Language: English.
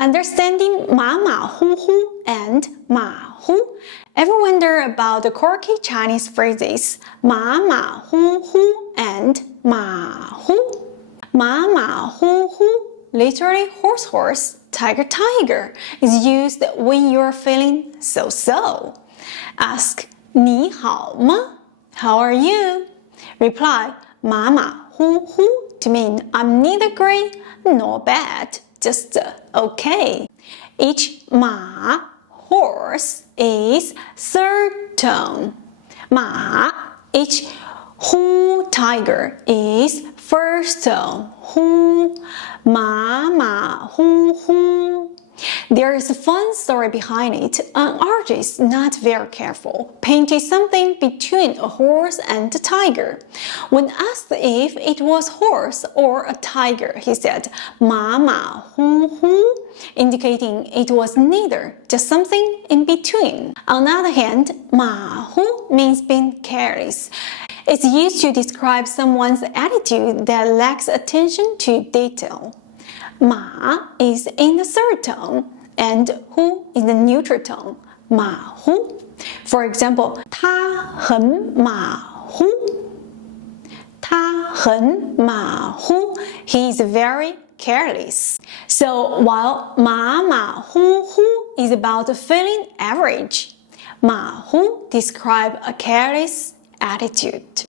Understanding 马马虎虎 and 马虎. Ever wonder about the quirky Chinese phrases 马马虎虎 and 马虎? 马马虎虎, literally horse horse, tiger tiger, is used when you're feeling so-so. Ask 你好吗? How are you? Reply 马马虎虎 to mean I'm neither great nor bad, just okay. Each 马 horse is third tone. 马 each 虎 tiger is first tone. 虎马马虎虎. There is a fun story behind it. An artist, not very careful, painted something between a horse and a tiger. When asked if it was horse or a tiger, he said 马马虎虎, indicating it was neither, just something in between. On the other hand, 马虎 means being careless. It's used to describe someone's attitude that lacks attention to detail. 马 is in the third tone and 虎 in the neutral tone. 马虎. For example, 他很马虎. 他很马虎. He is very careless. So while 马马虎虎 is about feeling average, 马虎 describe a careless attitude.